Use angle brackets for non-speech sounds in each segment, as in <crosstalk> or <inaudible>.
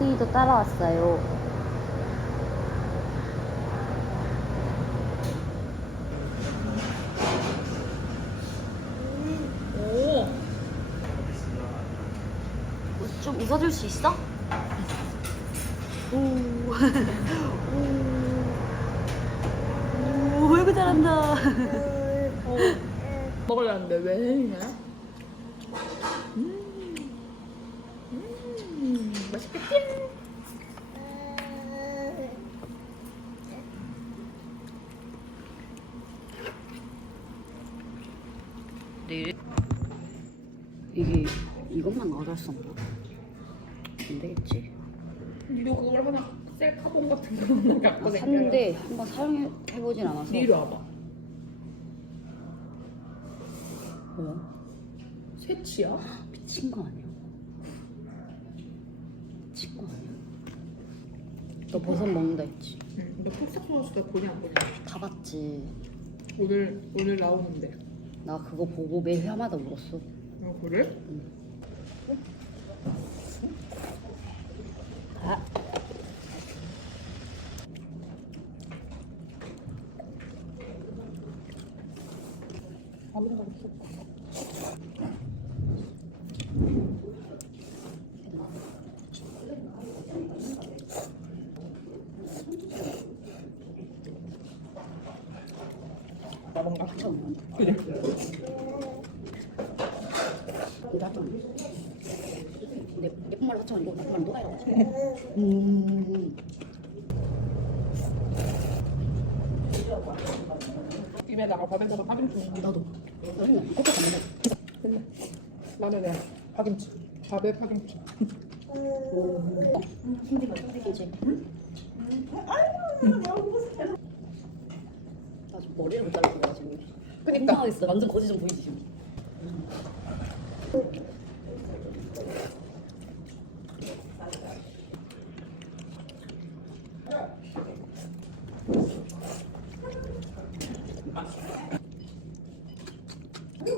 혜린이도 따라왔어요. 오. 좀 웃어줄 수 있어? 오. <laughs> 오. 오, 아이고 잘한다. <laughs> 먹으려 하는데 왜? 음. 음. 맛있겠지? 네. 이게 이것만 얻을 수 없나? 안 되겠지. 니도 그걸 하나 셀카본 같은 거 갖고 아. 샀는데 한번 사용해보진 않아서. 니 이리 와봐. 뭐야? 새치야? 미친 거 아니야? 거 아니야? 너 버섯 먹는다 했지? 응. 너 선수가 보니 안 보니? 가봤지. 오늘 오늘 나오는데. 나 그거 보고 매 회마다 울었어. 어 그래? 아. 나 뭔가 처음 그 래. 이거 하잖아. 내 예쁜 말로 하잖아. 이거 나쁜 말로 또 가야 돼. 음. 입에다가 밥에다가 파김치. 나도. 나 맨날 코코 안 먹어. 맨날 라면에 파김치. 밥에 파김치. 힘들어, 힘들지. 나 지금 머리를 못 자르는 거야 지금. 그니까. 민망하겠어. 완전 거지 좀 보이지 지금.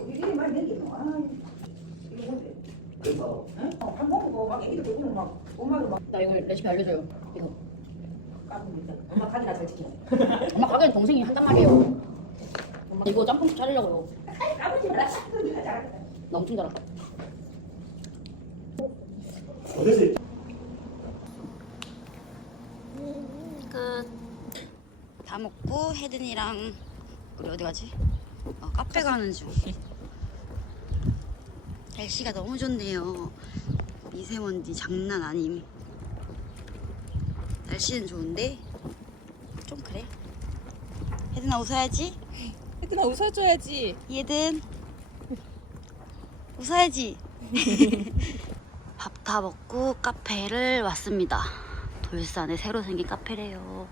이게 많이 생기노. 아, 이거 뭔데? 이거, 응? 어, 한 번도 막 애기들 보고는 막 엄마도 막 나 이거 레시피 알려줘요. 이거. 까부는데 엄마 가게 나 잘 지켜. 엄마 가게는 동생이 한단 말이에요. 이거 짬뽕 차리려고요. 까부지 마라. 네가 잘한다. 나 엄청 잘한다. 끝. 다 먹고 혜든이랑 우리 어디 가지? 어, 카페 가는 중. 날씨가 너무 좋네요. 미세먼지 장난 아님. 날씨는 좋은데 좀 그래. 혜든아 웃어야지. 혜진아 웃어줘야지. 얘든 웃어야지. <laughs> 밥 다 먹고 카페를 왔습니다. 돌산에 새로 생긴 카페래요.